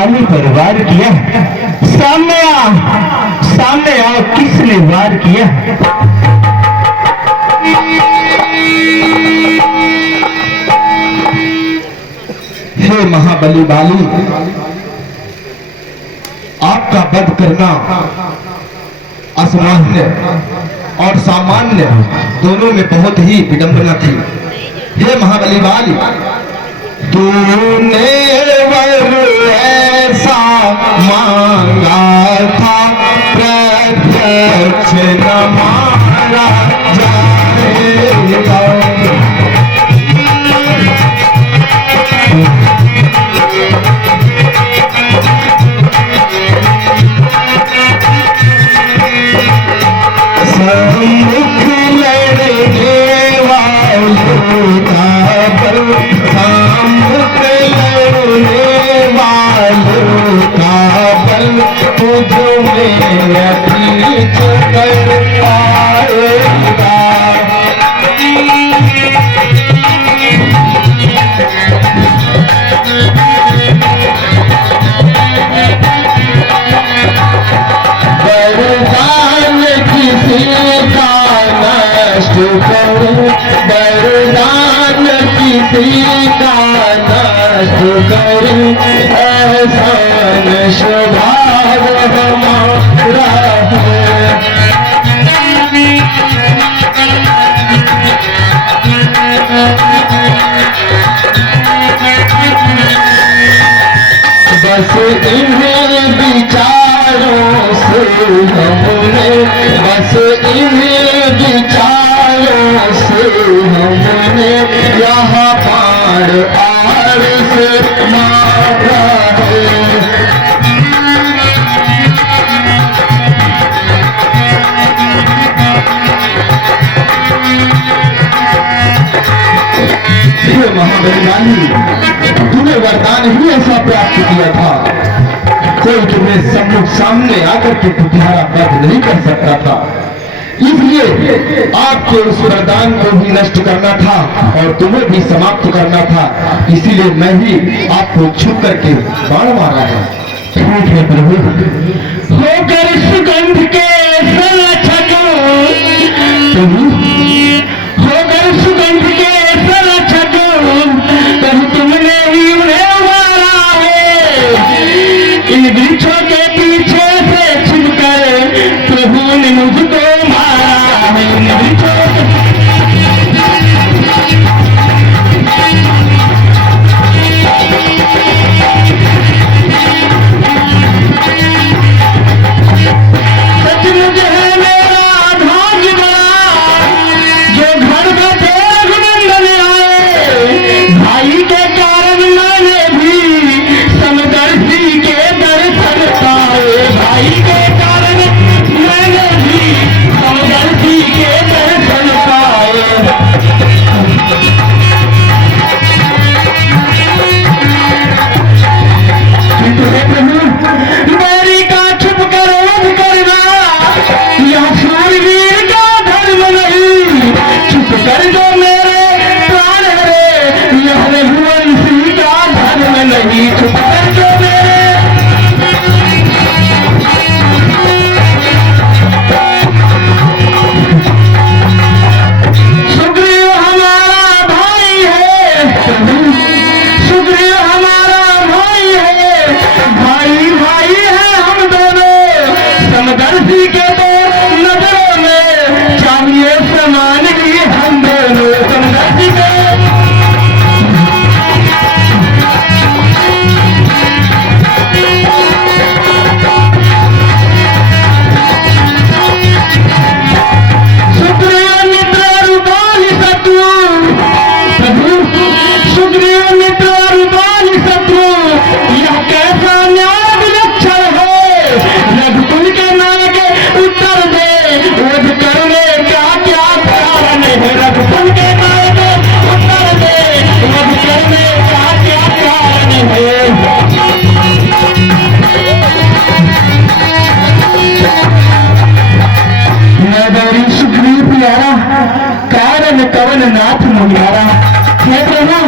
बाली पर वार किया। सामने आ किसने वार किया? हे महाबली बाली, आपका वध करना असामान्य और सामान्य दोनों में बहुत ही विडंबना थी। हे महाबली बाली, तूने वर ऐसा मांगा था, प्रत्यक्ष न मारा जाएगा। सम्मुख लड़ने वालों का बल, सम्मुख लड़ने वालों का बल, तुझ में अतीत कर पाएगा। वरदान किसी का नष्ट करूं, वरदान किसी का नष्ट करूं, ऐसा स्वभाव हमारा है। बस इन्हीं विचारों से हमने, बस इन्हीं विचारों से हमने यहाँ पार आर से मारा है। महाबली बाली, तूने वरदान ही ऐसा प्राप्त किया था, कोई तुम्हें सम्मुख सामने आकर के तुम्हारा वध नहीं कर सकता था। इसलिए आपके उस वरदान को भी नष्ट करना था और तुम्हें भी समाप्त करना था। इसीलिए मैं ही आपको छुप करके बाण मारा है। ठीक है प्रभु। होकर सुगंध के संरक्षक प्रभु, होकर सुगंध के संरक्षक, तब तुमने ही उन्हें मारा है। इन वृक्षों के पीछे से छिपकर प्रभु ने मुझको मारा है। इन वृक्षों सचमुच है मेरा भाग्य बड़ा, जो घर बैठे रघुनंदन आए। भाई के कारण मैंने भी समदर्शी के दर्शन पाए। भाई के कारण मैंने भी समदर्शी के दर्शन पाए। मेरी का छुप कर वध करना, यह शूरवीर का धर्म नहीं। छुप कर जो मेरे प्राण हरे, यह रघुवंशी का धर्म नहीं। छुप कर जो मेरे सुग्रीव हमारा भाई है, सुग्रीव हमारा भाई है। भाई भाई है हम दोनों, समदर्शी के दो नजरों में चाहिए समान ही हम दोनों। समदर्शी के सुग्रीव मित्र रूपाली शत्रु, प्रभु सुग्रीव मित्र रूपाली शत्रु, यह कैसा न्याय विलक्षण है। रघुकुल के नायक उत्तर दे, वध करने का क्या कारण है। रघुकुल के नायक उत्तर दे, वध करने का क्या कारण है। नगरी सुग्रीव प्यारा, कारण कवन नाथ मुनियारा। हे प्रभु,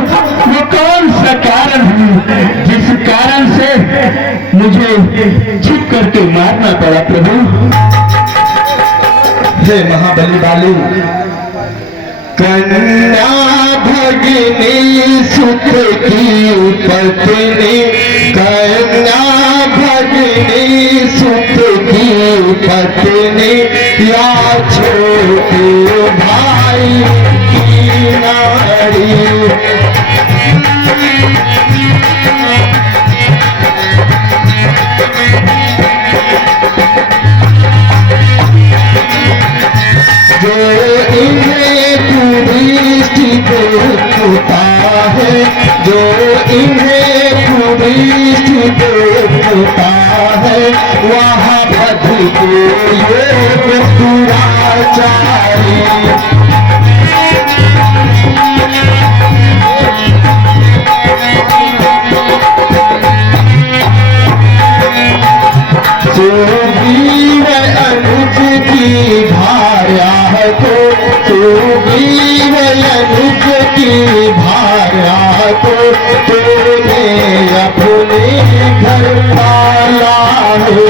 वो कौन सा कारण है जिस कारण से मुझे छिप करके मारना पड़ा प्रभु। हे महाबली बाली, कन्या भगिनी सुत की पत्नी, कन्या भगिनी सुत की पत्नी, या छोटे भाई की नारी। जो इन्हें कुदृष्टि देखता है, जो इन्हें कुदृष्टि देखता है, वहाँ बध के ये दुराचारी। अनुज की भार्या को, अनुज की भार्या को तूने अपने घर पाला है।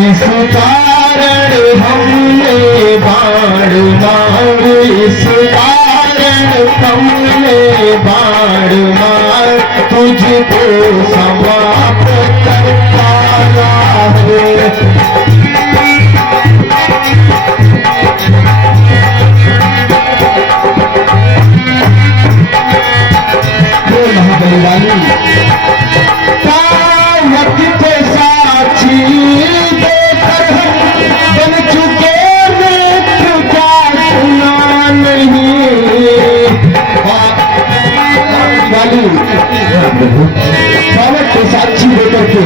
इस कारण हमने बाण मार, इस कारण हमने बाण मार, तुझको समाप्त कर पाया है। महाबली सावक को साक्षी देकर के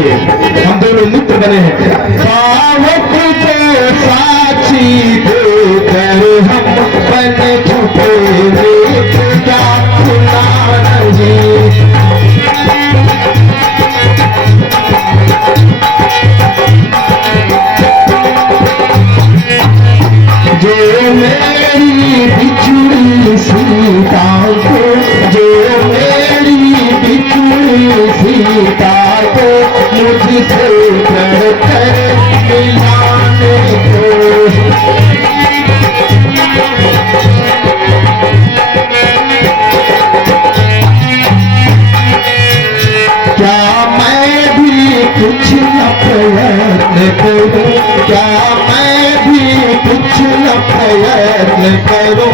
हम दोनों मित्र बने हैं। सावक को साक्षी देकर हम बने झूठे मित्र, क्या सुना नहीं। जो मेरी बिछुड़ी सीता को, जो सीता को मुझसे कर मिलाने को, क्या मैं भी कुछ न प्रयत्न करूं, क्या मैं भी कुछ न प्रयत्न करूं,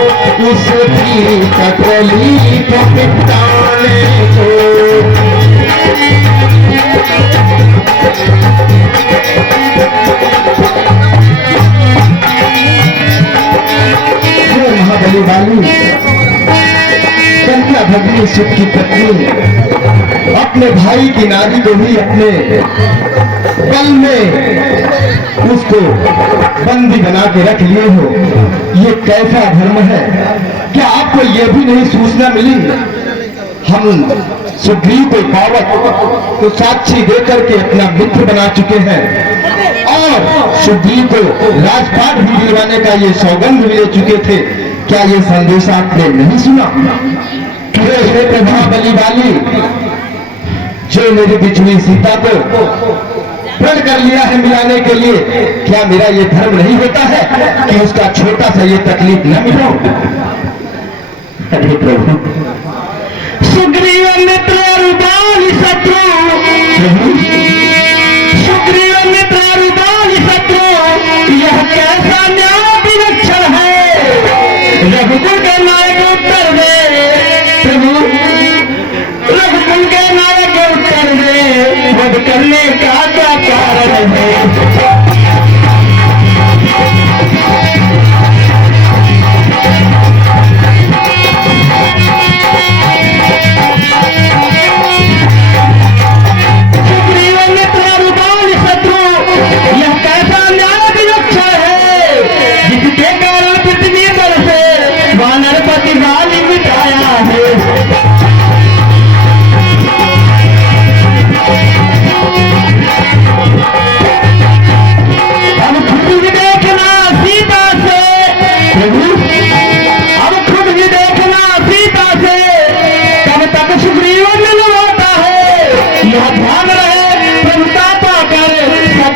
उसकी तकलीफ मिटाने को। महाबली बाली, कन्या भगिनी सुत की पत्नी अपने भाई की नारी को भी अपने बल में उसको बंदी बना के रख लिए हो। ये कैसा धर्म है? क्या आपको यह भी नहीं सूचना मिली? हम सुग्रीव को पावक को साक्षी देकर के अपना मित्र बना चुके हैं और सुग्रीव को राजपाट भी दिलवाने का ये सौगंध भी ले चुके थे। क्या ये संदेश आपने नहीं सुना? महाबली बाली, जो मेरी बिछुड़ी सीता को प्रण कर लिया है मिलाने के लिए, क्या मेरा ये धर्म नहीं होता है कि उसका छोटा सा ये तकलीफ न मिलो? अरे प्रभु, सुग्रीव मित्र और बाली शत्रु, सुग्रीव मित्र और बाली शत्रु, यह कैसा न्याय विलक्षण है? रघुकुल के नायक उत्तर दे प्रभु, रघुकुल के नायक उत्तर दे, वध करने का क्या कारण है?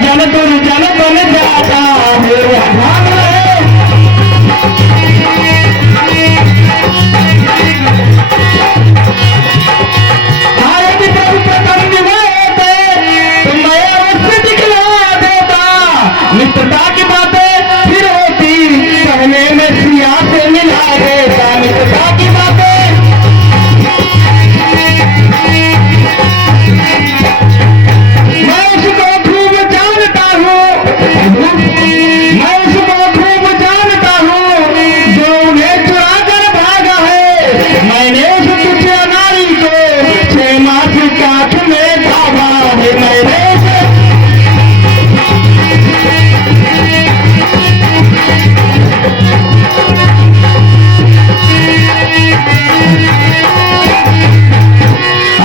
जन दुर्जन बन जाता है। मित्रता की बातें फिर होती कहने में सिया से मिला देता। मित्रता की बातें मैं उसको खूब जानता हूँ, मैं उसको खूब जानता हूँ जो उन्हें चुरा कर भागा है। मैंने उस तुच्छ नारी को 6 मास काठ में दागा है। मैंने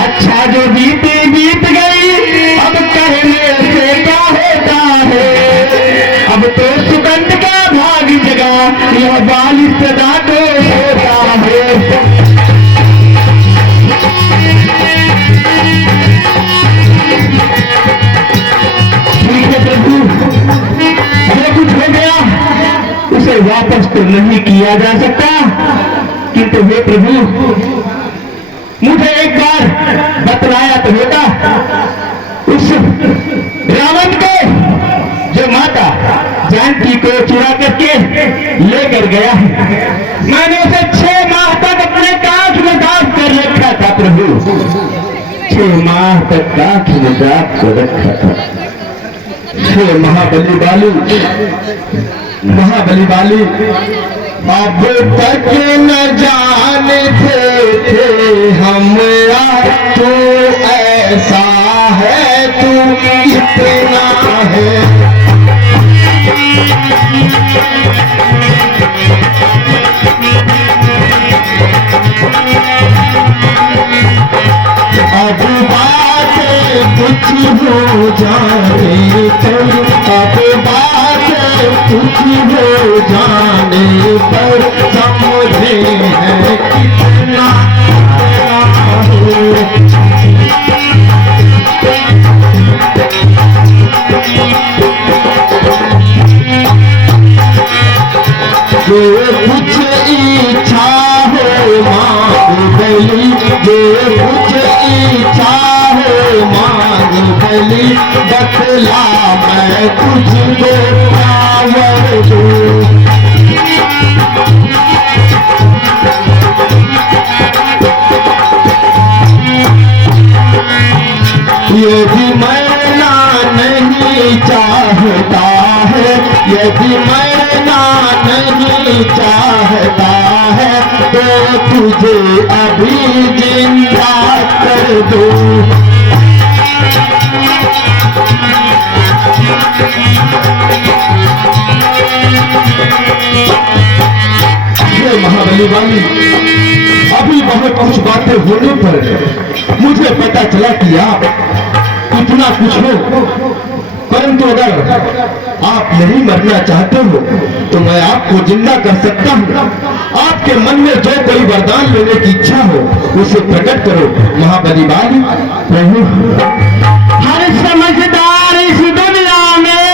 अच्छा जो बीती बीत गई अब कहने से क्या होता है। अब तो सुगंध का भाग जगा यह बालिश सदा को होता है। ठीक है प्रभु, जो कुछ हो गया उसे वापस तो नहीं किया जा सकता, किंतु हे प्रभु मुझे एक बार बतलाया तो होता। उस रावण को जो माता जानकी को चुरा करके लेकर गया है, मैंने उसे 6 माह तक अपने कांच में दाब कर रखा था प्रभु। 6 माह तक कांच में दाब कर रखा था। हे महाबली बाली, महाबली बाली, अब तक न जानते थे हम तू ऐसा है, तू इतना है। अब बातें कुछ हो जाने पर, अब बातें कुछ हो जाने पर समझे हैं कितना जो कुछ इच्छा हो मांग भली, जो कुछ इच्छा हो मांग भली, बतला मैं तुझको पावर दूं। यदि मैना नहीं चाहता है, यदि मैना नहीं चाहता है, तो तुझे अभी जिंदा कर दूं। ये महाबली वाली, अभी वहां कुछ बातें होने पर मुझे पता चला कि आप इतना कुछ हो, परंतु अगर आप नहीं मरना चाहते हो तो मैं आपको जिंदा कर सकता हूँ। आपके मन में जो कोई वरदान लेने की इच्छा हो उसे प्रकट करो महाबली बाली। प्रभु, हर समझदार इस दुनिया में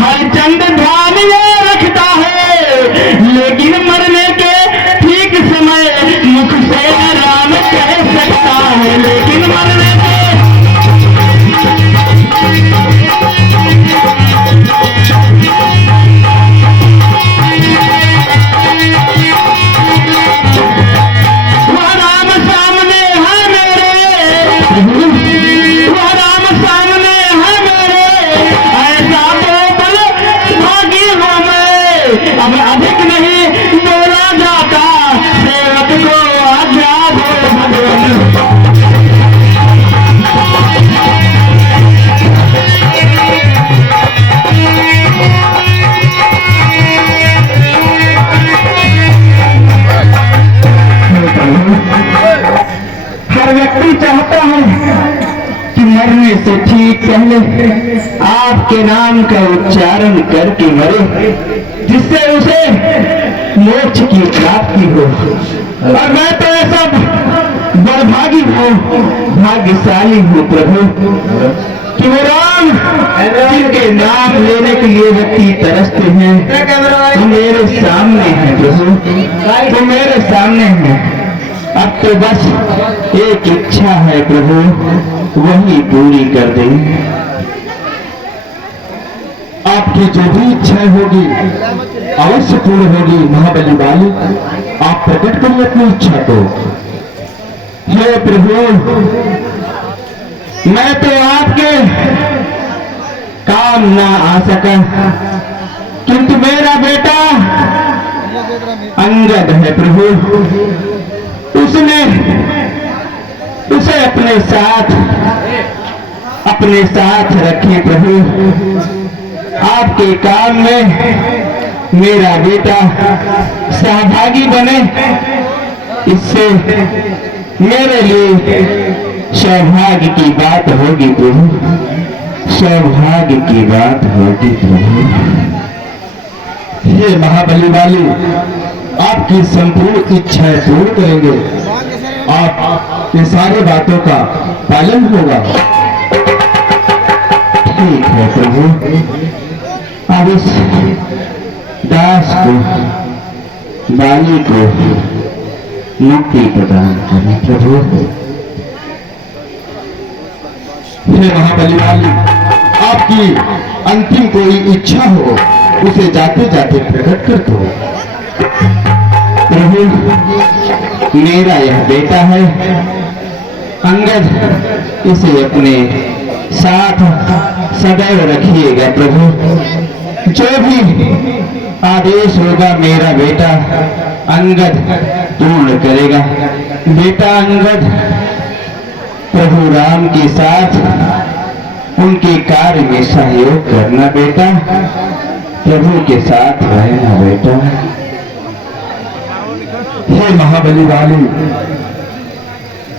हर चंद ध्यान ये रखता है, लेकिन मरने के ठीक समय मुख से राम कह सकता है। लेकिन मरने के वह राम सामने है मेरे, वह राम सामने है मेरे, ऐसा तो बल भागी हूँ मैं। अब अधिक नहीं बोला जाता, सेवक को आज्ञा दो भगवान। हर व्यक्ति चाहता है कि मरने से ठीक पहले आपके नाम का उच्चारण करके मरे, जिससे उसे मोक्ष की प्राप्ति हो। और मैं तो ऐसा बड़भागी हूँ, भाग्यशाली हूँ प्रभु। कि वो राम जिनके नाम लेने के लिए व्यक्ति तरसते हैं वो मेरे सामने है प्रभु, वो मेरे सामने है। अब तो बस एक इच्छा है प्रभु, वही पूरी कर दे। आपकी जो भी इच्छा होगी अवश्य पूर्ण होगी महाबली बाली। आप प्रकट करिए अपनी इच्छा को। हे प्रभु, मैं तो आपके काम ना आ सका, किंतु मेरा बेटा अंगद है प्रभु, उसे अपने साथ रखिए प्रभु। आपके काम में मेरा बेटा सहभागी बने, इससे मेरे लिए सौभाग्य की बात होगी प्रभु, सौभाग्य की बात होगी प्रभु। हे महाबली वाली, आपकी संपूर्ण इच्छाएं पूर्ण करेंगे। आप ये सारी बातों का पालन होगा। ठीक है प्रभु, अब इस दास को, बाली को मुक्ति प्रदान करें प्रभु। हे महाबली वाली, आपकी अंतिम कोई इच्छा हो उसे जाते जाते प्रकट कर दो प्रभु। मेरा यह बेटा है अंगद, इसे अपने साथ सदैव रखिएगा प्रभु। जो भी आदेश होगा मेरा बेटा अंगद पूर्ण करेगा। बेटा अंगद प्रभु राम के साथ उनके कार्य में सहयोग करना बेटा, प्रभु के साथ रहना बेटा। हे महाबली वाली,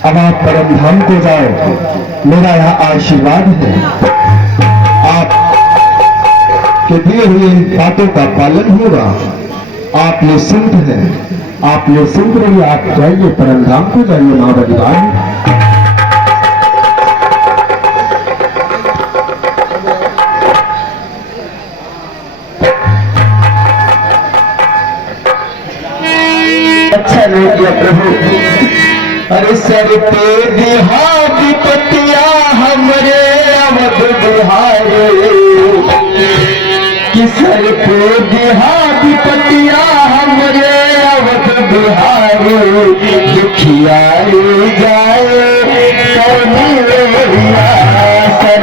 अब आप परम धाम को जाओ, मेरा यह आशीर्वाद है। आप के दिए हुए बातों का पालन होगा। आप निश्चिंत हैं, आप निश्चिंत रहिए। आप जाइए, परम धाम को जाइए महाबली वाली। अच्छा नहीं किया प्रभु। अरे सर पे दिहाती पतिया हमरे अवध बिहारे, कि सर पे दिहाती पतिया हमरे अवध बिहारे, दुखिया जाए कौनी लोहिया सर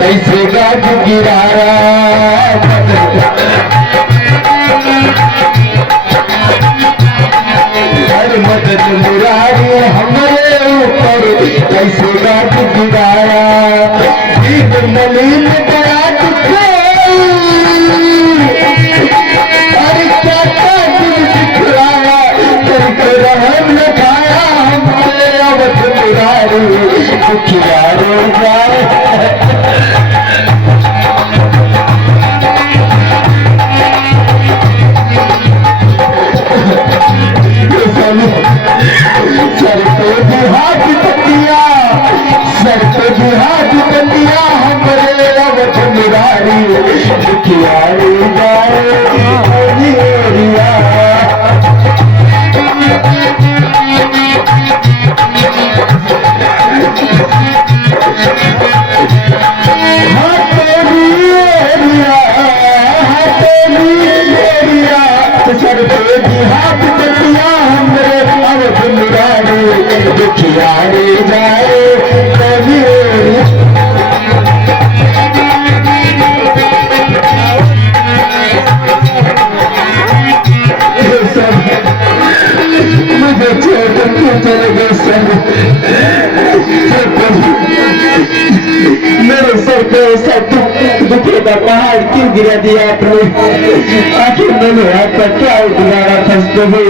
कैसे गाज गिराया हर मदद मुरारी हमारे ऊपर कैसे गाज गिराया मलिन बड़ा अरे क्या दिल दिखलाया करके रहम लगाया हमारे अवध मुरारी सर पे भी हाथ पतिया, सर पे भी हाथ पतिया, हमरे अवध मुरारी दुखियारी जाए एरिया। सर पे भी हाथ पतिया, हमरे अवध मुरारी दुखियारी जाए मुझे छोड़ के चले गए सर। मेरे सर पे ऐसा दुखे का पहाड़ क्यों गिरा दिया आपने? आखिर मैंने आपका क्या उतारा था प्रभु?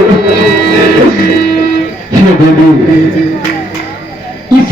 हे देवी, इस